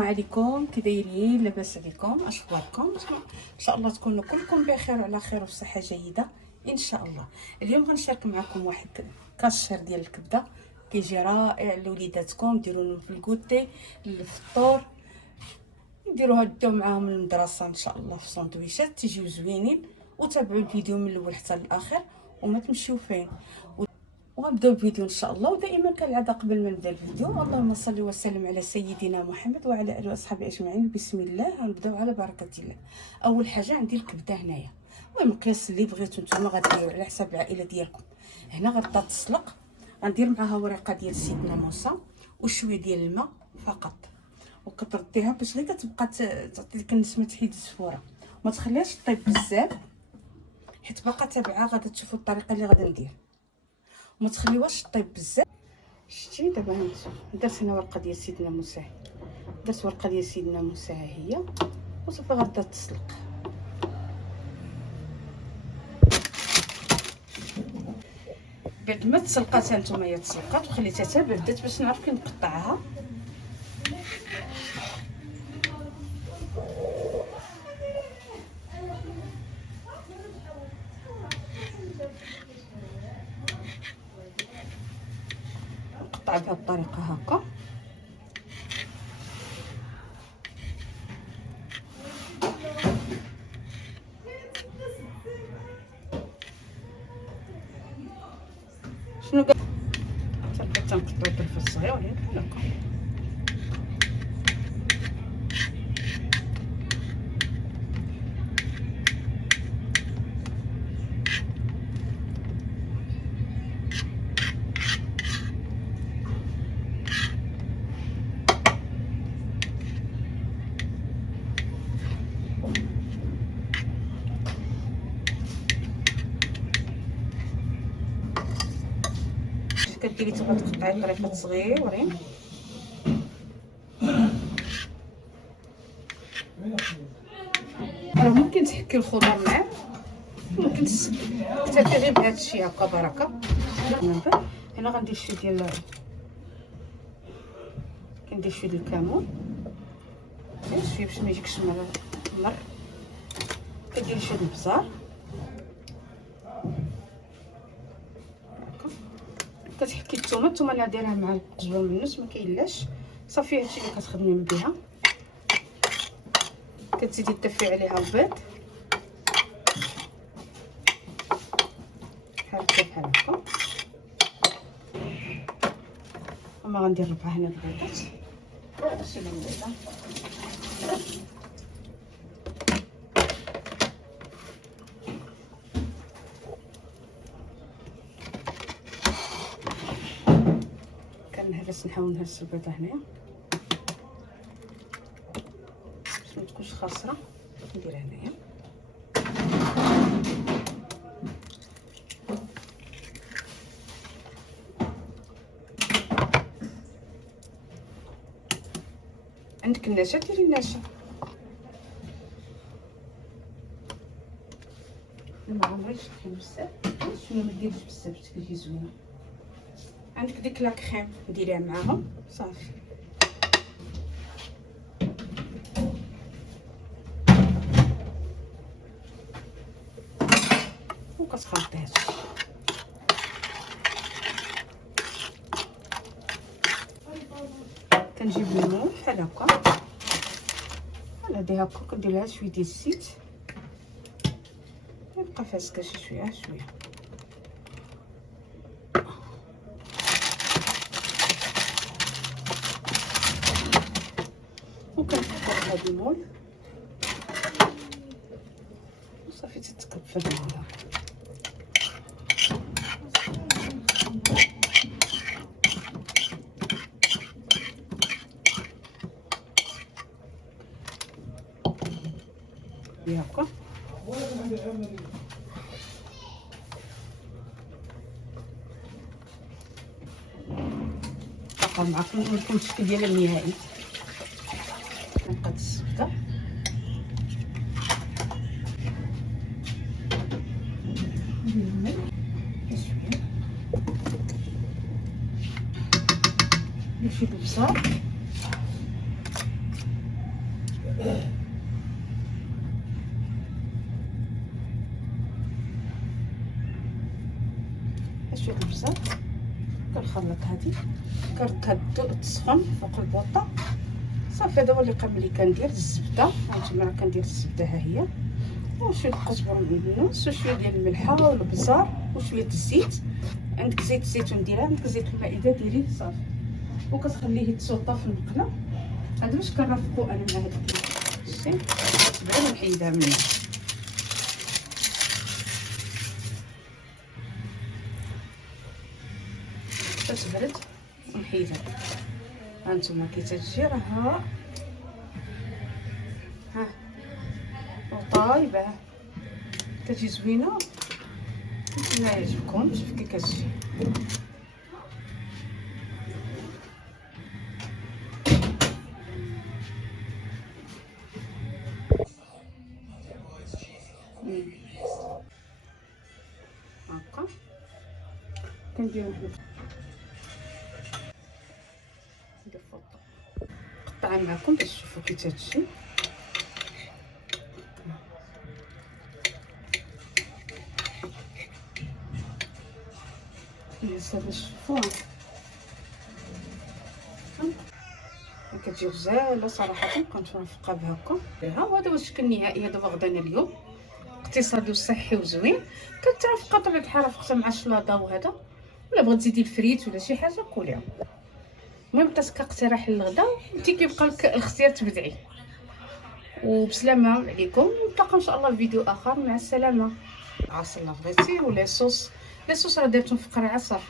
السلام عليكم، كي دايرين؟ لاباس عليكم؟ اش اخباركم؟ ان شاء الله تكونوا كلكم بخير وعلى خير وصحه جيده ان شاء الله. اليوم غنشارك معكم واحد كاشير ديال الكبده كيجي رائع لوليداتكم. ديروا لهم في الكوتي الفطور، ديروها داو معاهم المدرسه ان شاء الله في ساندويشات تيجيو زوينين. وتابعوا الفيديو من الاول حتى للاخر وما تمشيو فين. وغنبداو الفيديو ان شاء الله. ودائما كالعاده قبل ما نبدا الفيديو اللهم صل وسلم على سيدنا محمد وعلى اله وصحبه اجمعين. بسم الله، غنبداو على بركه الله. اول حاجه عندي الكبده هنايا، المقياس اللي بغيتو نتوما غديروا على حساب العائله ديالكم. هنا غدا تسلق، غندير معاها ورقه ديال سيدنا موسى وشويه ديال الماء فقط، وكترديها باش غير كتبقى تعطي لك النسمه تحيد الزفوره. ما تخليهاش طيب بزاف حيت باقا تابعه غادا تشوفوا الطريقه اللي غادي ندير. وما تخليوهاش طيب بزاف. شتي دابا هانتوما درت هنا ورقه ديال سيدنا موسى، درت ورقه ديال سيدنا موسى ها هي، وصافي غادا تسلق. بعد ما تسلقات هانتوما هي تسلقات وخليتها حتى بردت باش نعرف كي نقطعها. نقطع بهذه الطريقه هكا. شنو قال تنقطعو طرف صغير بحال هكا. كديري تبقى تقطعي طريقات صغيورين. راه ممكن تحكي الخضر معاه، ممكن تكتفي غير بهذا الشيء هكا بركه. هنا غندير شويه ديال كندير شويه ديال الكمون، شويه باش ما يجيكش مر. كدير شويه ديال البزار، كتحكي الثومه اللي دايرها مع الجبن من النص ما كاينلاش. صافي هادشي اللي كتخدمي بها. كتزيدي تدفي عليها البيض بحال هكا. وما غندير 4 هنا البيضات ماشي بيضه. كنهرس، نحاول نهرس البيضه هنايا باش ما تكونش خاسره. نديرها هنايا. عندك النشا ديري النشا، ما عمريش كاين بزاف. شنو ما ديرش بزاف باش تجي زوينه. عندك ديك لا كريم ديريها معاهم صافي. وكتخلطي هادشي. كنجيب الليمون بحال هكا، بحال هادي هكا، كندير لها شويه ديال الزيت، يبقى فاسكه شي شويه شويه. وكنحط هاد المول وصافي تتكب في المول هكا. هكا باقا معكم نوريكم الشكل ديالها النهائي. كنقاد الزبده شويه البصل شويه البزار كنخلط هادي كتركها تسخن فوق البوطه صافي. هذا هو اللي قبل اللي كندير الزبده. هانتوما راه كندير الزبده ها هي، وشويه القزبر من النص، وشويه ديال الملحه والبزار وشويه الزيت. عندك زيت الزيتون ديرها، عندك زيت المائده ديريه صافي، وكتخليه يتسوطا في المقله. هذا باش كنرافقو انا مع هاد شتي تبعد ونحيدها منها. كتبرد ونحيدها. هانتوما كي تجي راه ها وطايبه كتجي زوينه. ما يعجبكم شوف كي كتجي. هاكا كنديرو ندير فوطه نقطعها معكم باش تشوفوا كي تجي. لسه باش تشوفوها كتجي غزاله صراحه. كنت مرافقه بهاكا. ها هو هذا هو الشكل النهائي. دابا غدانا اليوم اقتصادي وصحي وزوين. كترافقه طبيعه الحال رافقتها مع الشلاضه وهذا، ولا بغيت تزيدي الفريت ولا شي حاجه كليها. المهم بقيت كاقتراح للغدا. انت كيبقى لك الاختيار تبدعي. وبسلامه عليكم، نتلاقاو ان شاء الله في فيديو اخر. مع السلامه. عسل بغيتي ولا صوص؟ لا صوص راه درتهم في قرعه صافي.